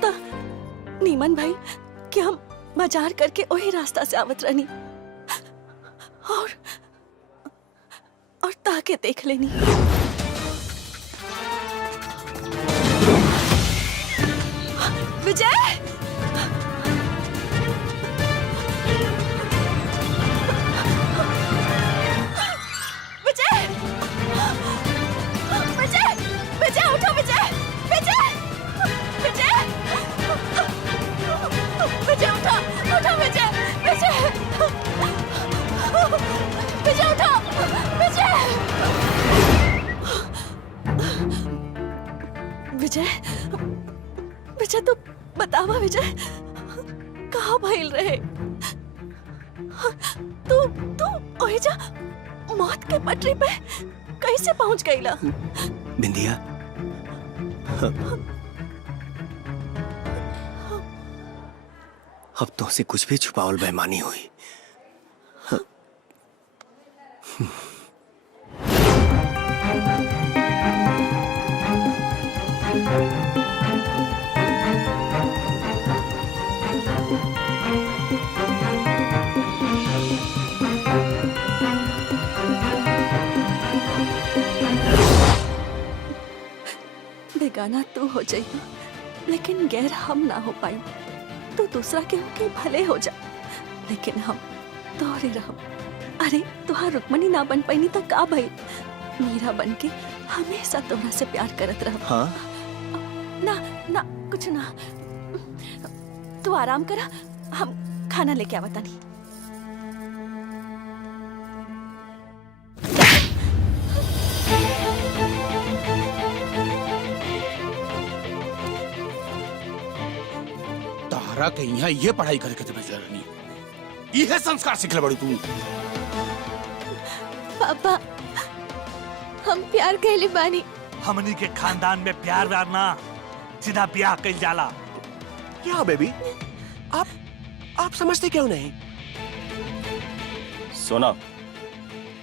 तो नीमन भाई कि हम बाजार करके वही रास्ता से आवत रहनी और ताके देख लेनी। विजय, विजय, विजय, विजय उठो, विजय, विजय, विजय, विजय उठो, उठो विजय, विजय, विजय उठो, विजय, विजय, विजय तू बतावा विजय कहाँ भइल रहे? तू तू ओही जा मौत के पटरी पे कैसे पहुंच गईला? बिंदिया, अब तो से कुछ भी छुपावल बेईमानी हुई। बेगाना तू हो जाई लेकिन गैर हम ना हो पाई। तू दूसरा के भले हो जा लेकिन हम तोहरे रहब। अरे तुहार रुक्मणी ना बन पाई तो का भाई मीरा बन के हमेशा तोहरा से प्यार करत रहब। हाँ? ना ना कुछ ना, तू आराम करा, हम खाना लेके आवता नहीं। तारा के यहाँ ये पढ़ाई करके तुम्हें जरूरत नहीं, ये संस्कार सिखले बड़ी तू। पापा हम प्यार कहली बानी। हमनी के खानदान में प्यार व्यार ना, सीधा ब्याह कइल जाला। क्या बेबी, आप समझते क्यों नहीं? सोना,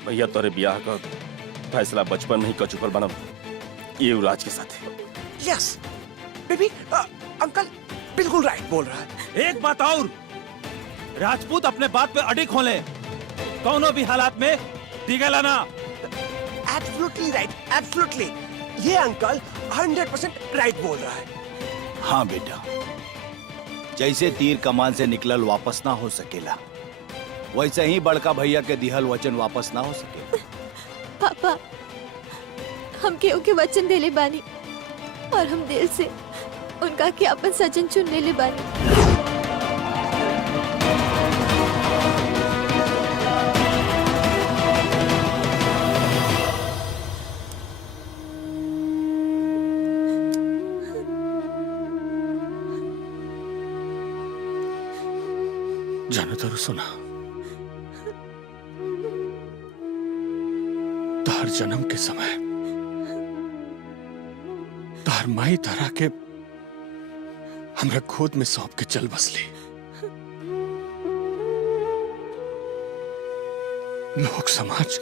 भैया तोरे ब्याह का फैसला बचपन नहीं कचुकल बनम ये युवराज के साथ। यस बेबी, अंकल बिल्कुल राइट बोल रहा है। एक बात और, राजपूत अपने बात पे अडिग होले, कौनो भी हालात में डिगेला ना। Absolutely right, absolutely. ये अंकल 100% राइट बोल रहा है। हाँ बेटा, जैसे तीर कमान से निकलल वापस ना हो सकेला, वैसे ही बड़का भैया के दिहल वचन वापस ना हो सकेला। पापा हम केहू के वचन देले बानी और हम दिल से उनका के अपन सजन चुन लेले बानी। जानो तो सुना, तार जन्म के समय तार माई तारा के हमरा खुद में सौंप के चल बसली। लोग समाज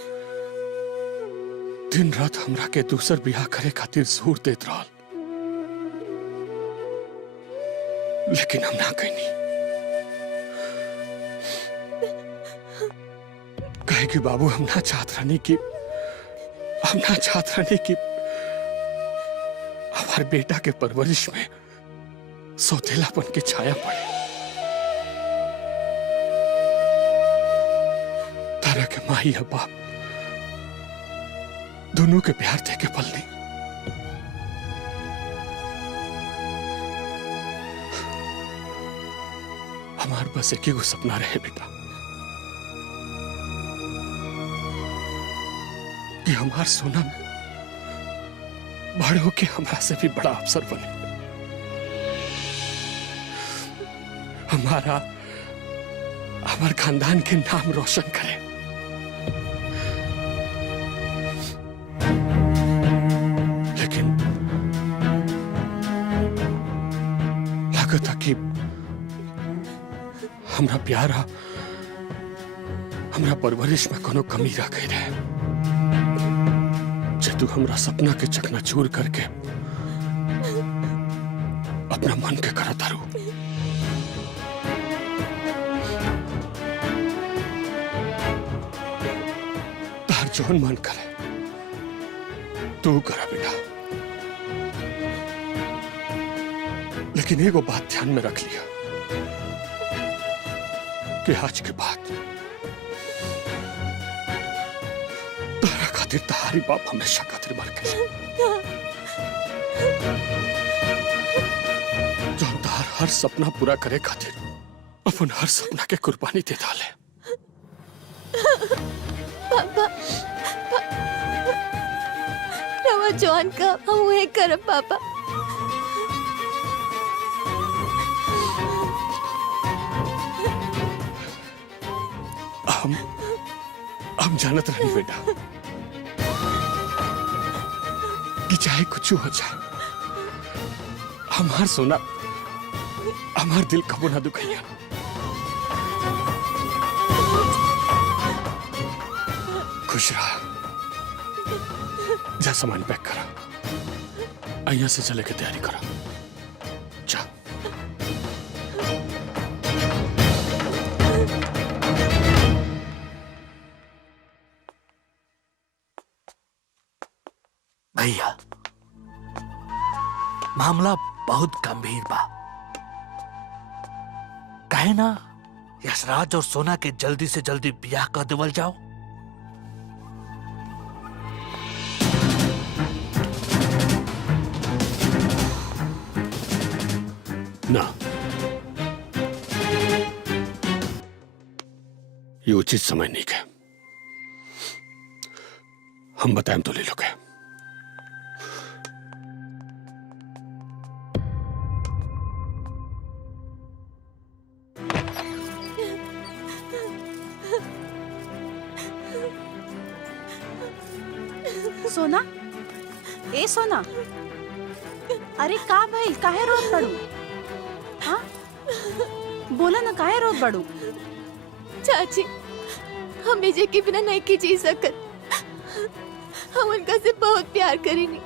दिन रात हमरा के दूसर बियाह करे खातिर जोर देत रहल, लेकिन हम ना कहनी। कहे कि बाबू हम ना चाहत रहनी कि हमारे बेटा के परवरिश में सौतेलापन की छाया पड़े। तारा के माई या बाप दोनों के प्यार दे के पलनी। हमारे बस एक ही सपना रहे बेटा कि हमार सोना बड़ होके हमरा से भी बड़ा अफसर बने, हमार खानदान के नाम रोशन करे। लेकिन लागत कि हमरा प्यारा हमरा परवरिश में कोनो कमी रह गई रहे। तू हमरा सपना के चकनाचूर करके अपना मन के करा तारू। तार जौन मन करे तू करा बेटा, लेकिन एगो बात ध्यान में रख लिया कि आज के बाद तारा खातिर तारी बाप हमेशा खातिर मर गए। जौन तार हर सपना पूरा करे खातिर अपन हर सपना के कुर्बानी दे डाले। पापा रवा जॉन का हम वही करब पापा। हम जानत रही बेटा कि चाहे कुछ हो जाए, हमार सोना हमार दिल कबो ना दुखैया। खुश रहा। जा सामान पैक करा, यहाँ से चले के तैयारी करा। जा। भैया मामला बहुत गंभीर बा। कहे ना यशराज और सोना के जल्दी से जल्दी ब्याह कर देवल जाओ। ना, ये उचित समय नहीं है। हम बताएं तो ले लोगे। सोना, ए सोना, अरे का भाई काहे रोत पड़ू? हाँ बोला ना काहे रोत पड़ू? चाची हम विजय के बिना नहीं की जी सकत। हम उनका से बहुत प्यार करीनी।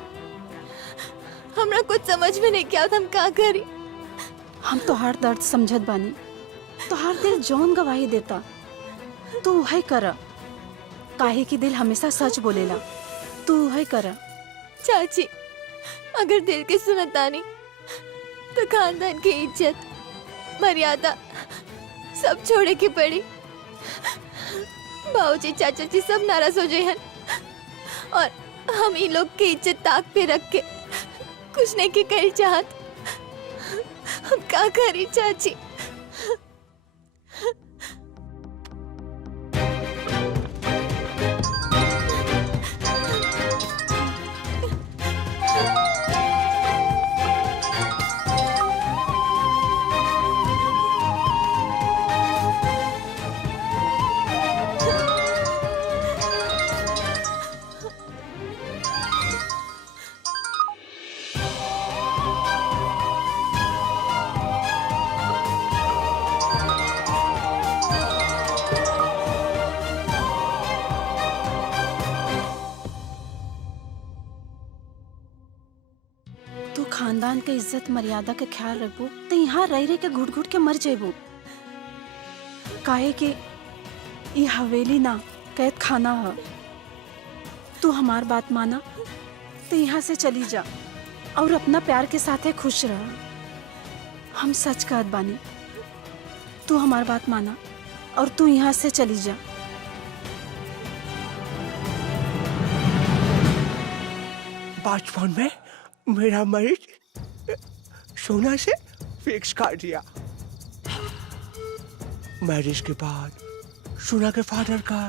हमरा कुछ समझ में नहीं क्या हम का करी। हम तो हर दर्द समझत बानी, तो हर दिल जौन गवाही देता तू वही कर। काहे कि दिल हमेशा सच बोलेला, तू वही कर। चाची अगर दिल के सुनतानी तो खानदान की इज्जत मर्यादा सब छोड़े की पड़ी। बाबूजी चाचा जी सब नाराज हो जाए और हम इन लोग की इज्जत ताक पे रख के कुछ नहीं की कर चाहत। हम क्या करी चाची? खानदान के इज्जत मर्यादा के ख्याल रखबो तो यहाँ रह रह के घुट घुट के मर जेबो। काहे कि ये हवेली ना कैद खाना है। तू हमार बात माना तो यहाँ से चली जा और अपना प्यार के साथ है खुश रह। हम सच कहत बानी, तू हमार बात माना और तू यहाँ से चली जा। बचपन में मेरा मैरिज सोना से फिक्स कर दिया। मैरिज के बाद सोना के फादर का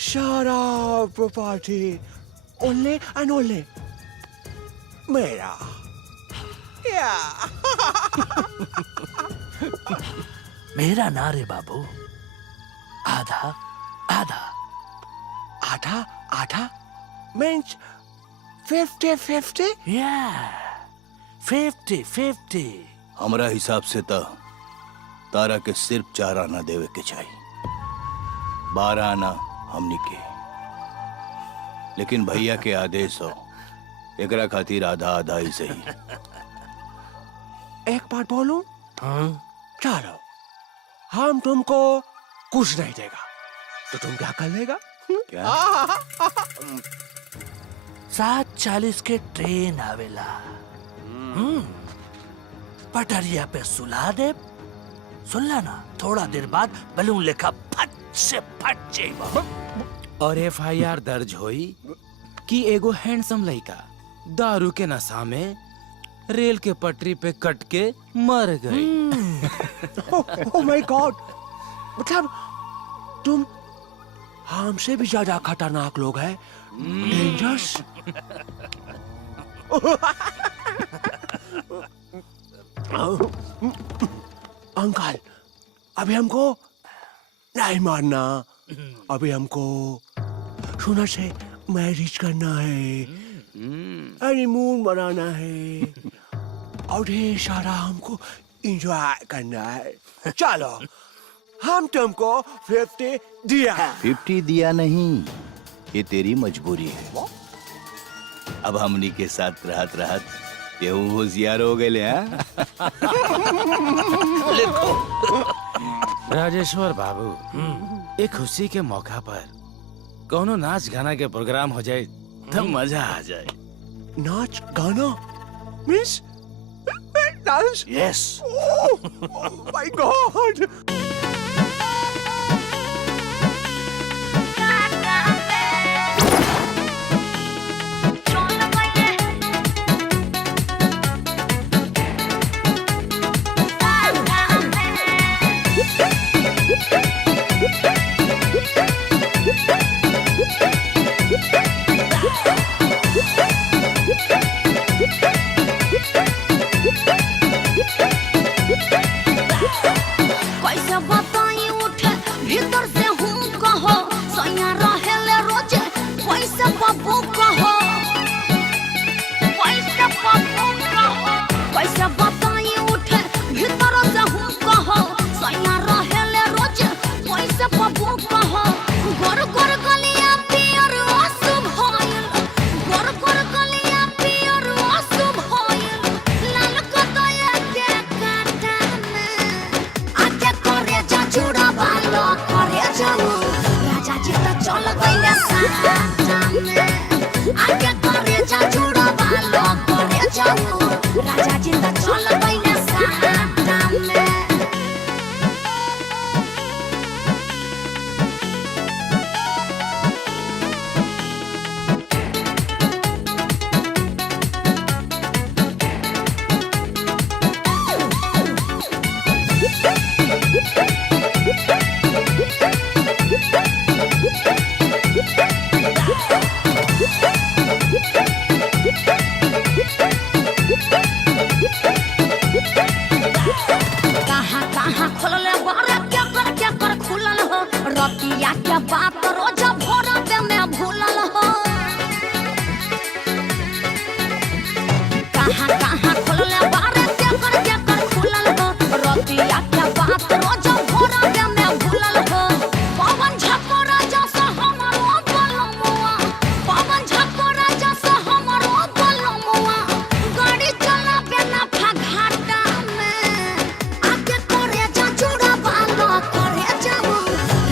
सारा प्रॉपर्टी ओनली एंड ओनली मेरा। मेरा ना रे बाबू, आधा आधा। आधा आधा मीन्स 50-50? Yeah, 50-50। हमरा हिसाब से तो तारा के सिर्फ 4 आना देवे के चाहिए, 12 आना हमनी के। लेकिन भैया के आदेश हो, एकरा खातिर आधा आधा ही सही। एक बात बोलूं? हाँ? चलो, हम तुमको कुछ नहीं देगा, तो तुम क्या कर लेगा? 7:40 के ट्रेन आवेला। पटरिया पे सुला दे, सुनला ना, थोड़ा देर बाद बलून लेखा फट से फट जाइबा। और FIR दर्ज होई कि एगो हैंडसम लड़का दारू के नशा में रेल के पटरी पे कट के मर गई। ओह माय गॉड, मतलब तुम हमसे भी ज्यादा खतरनाक लोग हैं, डेंजरस। अंकल, अभी हमको नहीं मारना, अभी हमको सोना से मैरिज करना है, हनीमून मनाना है और ढेर सारा हमको एंजॉय करना है। चलो, हम तुमको 50 दिया। 50 दिया नहीं, ये तेरी मजबूरी है। अब हमनी के साथ रहत रहत तेहू होशियार हो गए हैं। राजेश्वर बाबू, एक खुशी के मौका पर कोनो नाच गाना के प्रोग्राम हो जाए तो मजा आ जाए। नाच गाना? Miss dance? Yes. Oh my God. कैसे बताई उठे भीतर से हूँ कहो, सैया रहेले रोजे कैसे बाबू कहो, कैसे बाबू कहो, कैसे बताई उठे भीतर से हूँ कहो, सैया रहेले रोजे कैसे बाबू कहो। गोर गोर गलिया पियर आंसू भइल, गोर गोर गलिया पियर आंसू भइल, लाल कतया के काटा में आके करे जा जुड़ा बालो करे जाऊ, राजा जी तो चल गइले साटा में। आके करे जा जुड़ा बालो करे जाऊ, राजा जी तो चल गइले साटा में। कहाँ कहाँ खुलले बारे क्या कर खुलल हो, रतिया के बात रोज भोर में भूलल हो। कहाँ कहाँ खुलले बारे क्या कर खुलल हो, रतिया के बात रोज भोर में भूलल हो। पवन झकोरा जैसा हमारो बलमुआ, पवन झकोरा जैसा हमारो बलमुआ, गाड़ी चलावे ना घाटा में। आके करे जा जुड़ा बालो करे जाऊ,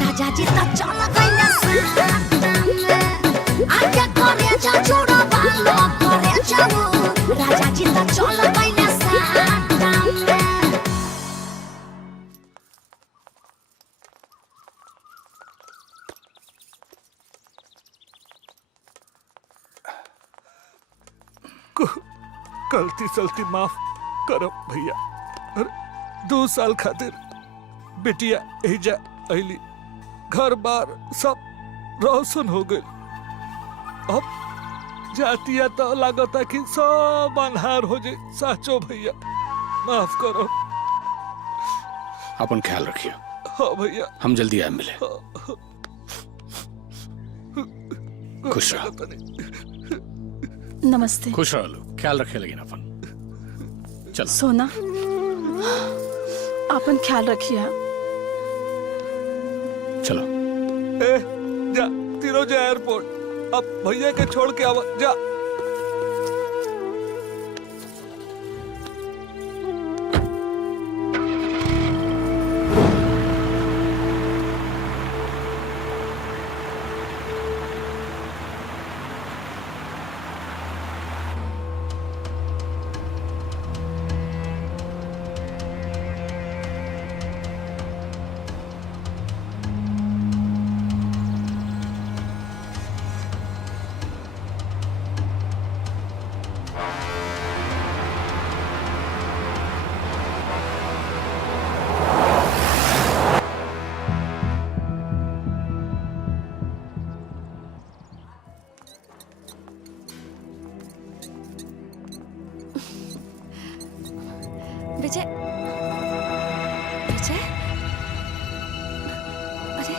राजा जी तो चल गइले साटा में। आके करे जा जुड़ा बालो करे जाऊ, राजा जी तो चल गइले साटा में। गलती सलती माफ करो भैया। अरे 2 साल खातिर बेटिया एजा अली, घर बार सब रोशन हो गए। अब जातिया तो लागता कि सब अनहार हो जाए। साचो भैया, माफ करो। अपन ख्याल रखिए। हाँ भैया। हम जल्दी आए मिले। खुश रहो। नमस्ते। खुश रहो लो, ख्याल रखे लेकिन अपन। चलो सोना, अपन ख्याल रखिए। चलो। ए, जा तीनों जा एयरपोर्ट। अब भैया के छोड़ के आवा जा। विजय विजय अरे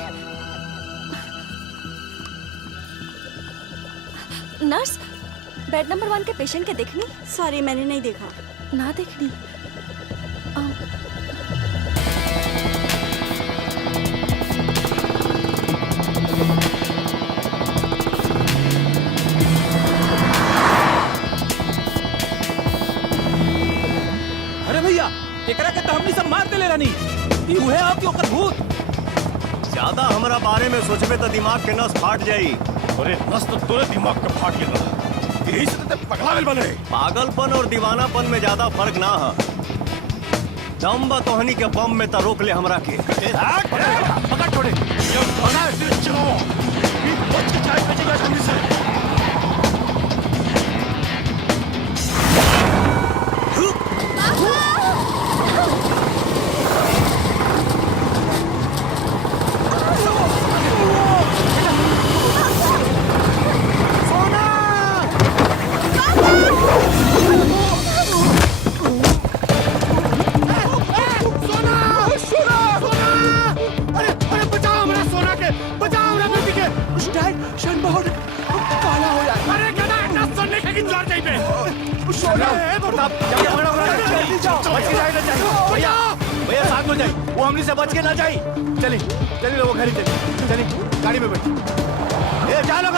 नर्स बेड नंबर 1 के पेशेंट के देखनी? सॉरी मैंने नहीं देखा। ना देखनी। अरे भैया एकरा के तो हमनी सब मार देले रहनी। ई उहे आपके ओकर भूत। ज्यादा हमरा बारे में सोचबे तो दिमाग के नस फाट जाई। अरे नस तो तोरे दिमाग का फाट गेल रहा। यही से तो पगला बने। पागलपन और दीवानापन में ज्यादा फर्क ना है। दम बा तोहनी के बम में तो रोक ले हमरा के। पकड़ छोड़े। ये भगा दे चलो। ये बच के जाए बचेगा जल्दी से। भैया साथ में जाए, वो हमने से बच के ना जाए। चलिए चलिए लोग घर चलिए, चलिए गाड़ी में बैठिए। ए जा लोग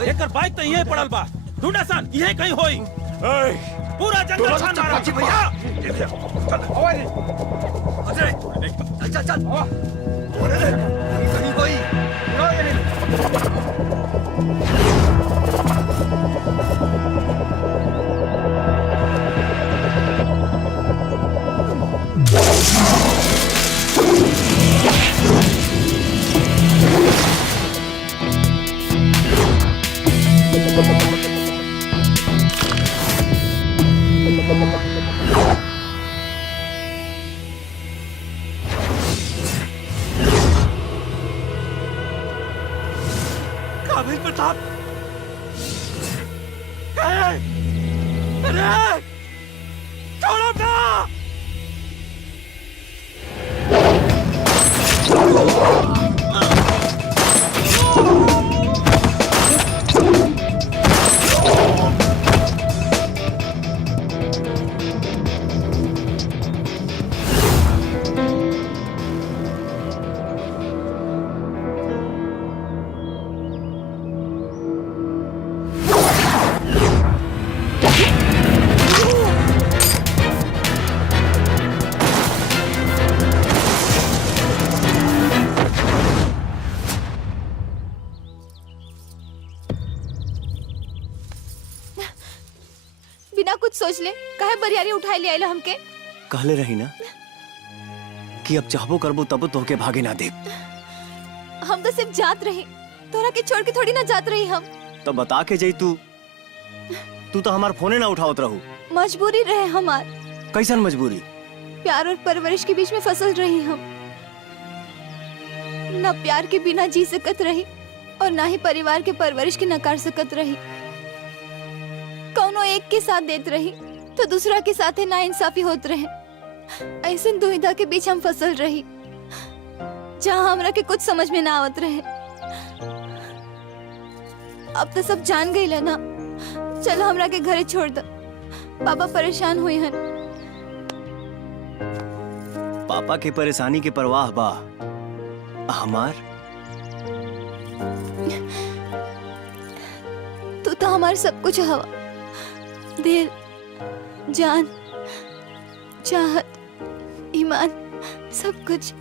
एकर बाइक तो यहीं पड़ल बा। ढूंढा सन यहीं कहीं होई। पूरा जंगल छान मारा भैया। चल चल चल कहीं कोई काबिल प्रताप अरे छोड़ो ना। खोज ले, काहे बरियारी उठाए ले आइला हमके? कहले रही ना कि अब चाहबो करबो तब तोहके भागे ना दे। हम तो सिर्फ जात रही, तोरा के छोड़ के थोड़ी ना जात रही हम। तो बता के जई तू तो हमार फोने ना उठावत रहू। मजबूरी रहे हमार, कैसन मजबूरी? प्यार और परवरिश के बीच में फसल रही हम। न प्यार के बिना जी सकत रही और ना ही परिवार के परवरिश के नकार सकत रही। कौनो एक के साथ देत रही तो दूसरा के साथ ना इंसाफी होत रहे। ऐसे दुविधा के बीच हम फसल रही जहाँ हमरा के कुछ समझ में ना आवत रहे। अब तो सब जान गई ना, चलो हमरा के घरे छोड़ दो। पापा परेशान हुए हन। पापा के परेशानी के परवाह बा हमार? तू तो हमार सब कुछ हवा, दिल, जान, चाहत, ईमान, सब कुछ।